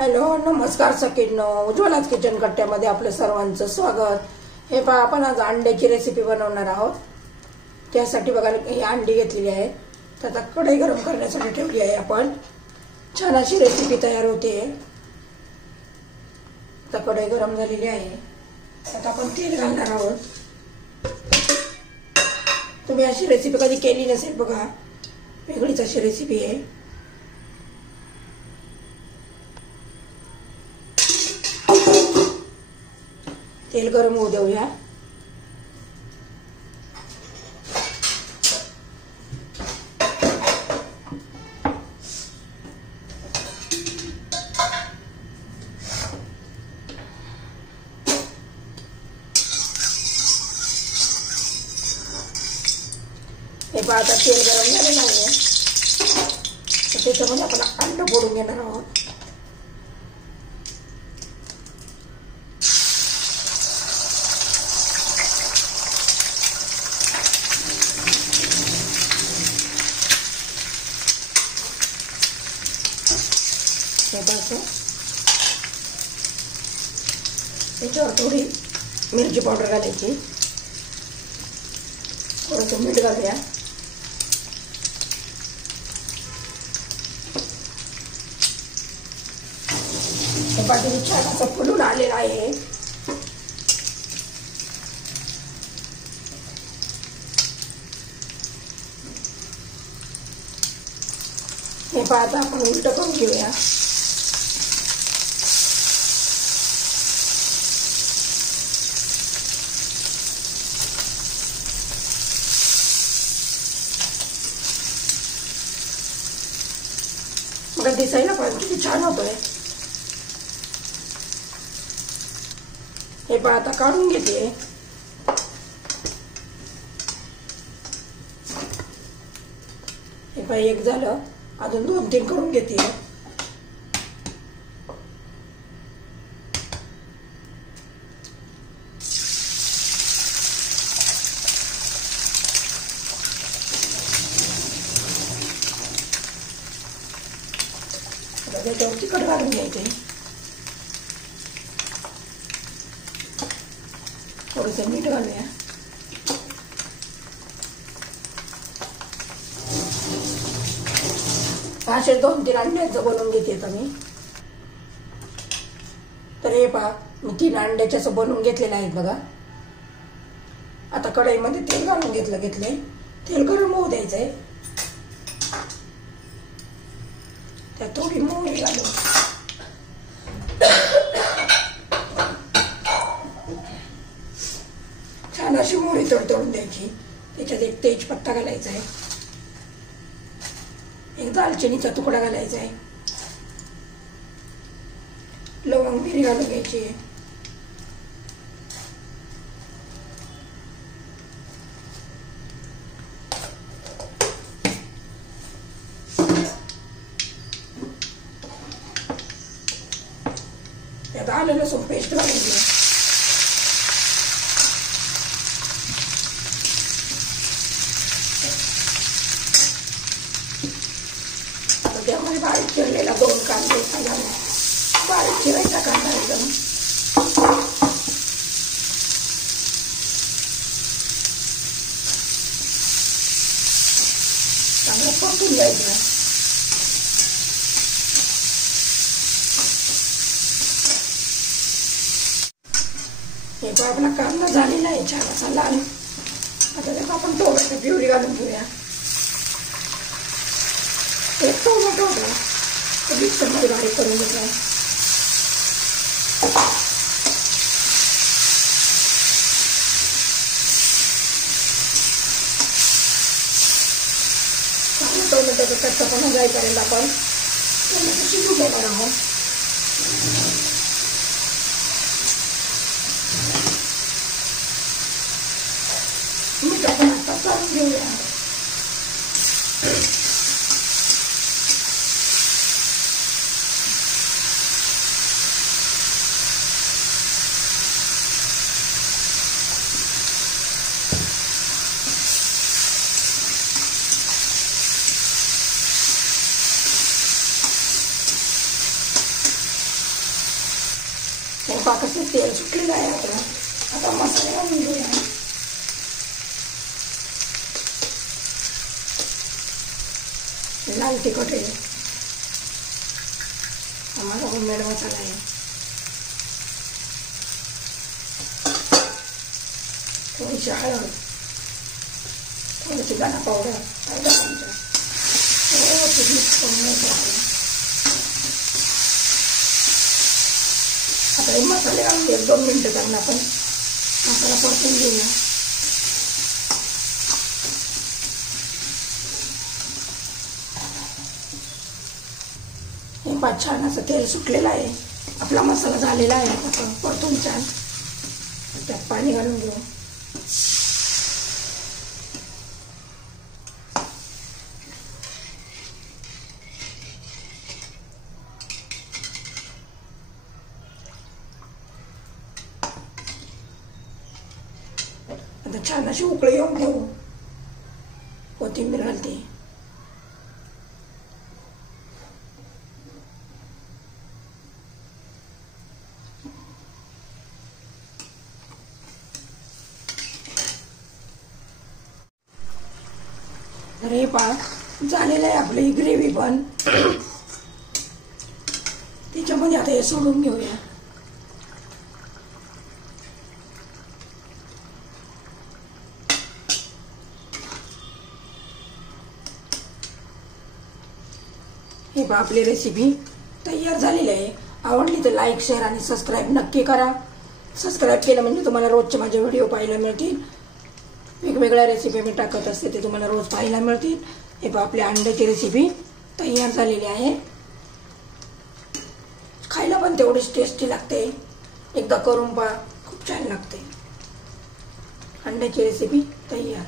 Hello, नमस्कार सगळ्यांनो. उज्ज्वलाच kitchen कट्ट्यामध्ये आपलं सर्वांचं स्वागत. हे पहा, आपण आज अंड्याची रेसिपी बनवणार आहोत. त्यासाठी बघा, ही अंडी घेतलेली आहे. तर आता कढई गरम करण्यासाठी ठेवली आहे आपण. छान अशी रेसिपी तयार होते. आता कढई गरम झालेली आहे. आता आपण तेल घालणार आहोत. तुम्ही अशी रेसिपी कधी केली नसेल बघा, वेगळीच अशी रेसिपी आहे. तेल गरम होऊ देऊया. हे पहा, आता तेल गरम झालेलं आहे. तर त्याच्यामध्ये आपण अंड फोडून घेणार आहोत. त्याच्यावर थोडी मिरची पावडर घालायची, थोडंसं मीठ घालूया. चपाती छान असं फुलून आलेला आहे. हे पहा, आता आपण उलट करून घेऊया. मग दिसायला पण किती छान होतोय. हे पहा, आता काढून घेते. हे पहा, एक झालं, अजून 2-3 करून घेते. त्याच्यावर तिखट घालून घ्यायचे. थोडंसं मीठ घालूया. असे 2-3 अंड्याचं बनवून घेते आता मी. तर हे पहा, मी 3 अंड्याचे असं बनवून घेतलेले आहेत बघा. आता कढईमध्ये तेल घालून घेतले. तेल गरम होऊ द्यायचंय. त्यात थोडी मोहरी घालू. छान अशी मोहरी तडतडून द्यायची. त्याच्यात एक तेजपत्ता घालायचा आहे, एक दालचिनीचा तुकडा घालायचा आहे, लवंग मिरी घालून घ्यायची. त्यात आलं लसूण पेस्ट घालून घ्या. त्यामध्ये बारीक चिरलेला 2 कांदे घालून, बारीक चिरायचा कांदा एकदम. चांगलं परतून घ्यायचं. हे पण आपला कांदा झालेला आहे छान असा लाल. आता त्यात आपण टोमॅटो प्युरी घालून घेऊया. एक टोमॅटो होता, मिक्सरमध्ये बारीक करून घेतला. टोमॅटोचा कच्चापणा जाईपर्यंत आपण टोमॅटो शिजू देणार आहोत. मीठ आपण आता चालून घेऊया. स्वयंपाकाचं तेल सुटलेलं आहे आपलं. आता मसाले घालून घेऊया. लाल तिखट आहे, हा माझा होममेड मसाला आहे. थोडीशी हळद, थोडीशी धना पावडर, अर्धा चमचा. मिक्स करून घ्यायचं. आता हे मसाले घालून 1-2 मिनिटं त्यांना आपण मसाला परतून घेऊया. हे पाच छान असं तेल सुटलेलं आहे. आपला मसाला झालेला आहे. आता परतून छान त्यात पाणी घालून घेऊ. आता छान अशी उकळी येऊन घेऊ. कोथिंबीर घालते. तर हे पहा झालेलं आहे आपली ग्रेव्ही पण. त्याच्यामध्ये आता हे सोडून घेऊया. हे पहा आपली रेसिपी तयार झालेली आहे. आवडली तर लाईक, शेअर आणि सबस्क्राईब नक्की करा. सबस्क्राईब केलं म्हणजे तुम्हाला रोजचे माझे व्हिडिओ पाहायला मिळतील. वेगवेगळ्या रेसिपी मी टाकत असते ते तुम्हाला रोज पाहायला मिळतील. हे पहा आपली अंड्याची रेसिपी तयार झालेली आहे. खायला पण तेवढीच टेस्टी लागते. एकदा करून पहा, खूप छान लागते. अंड्याची रेसिपी तयार.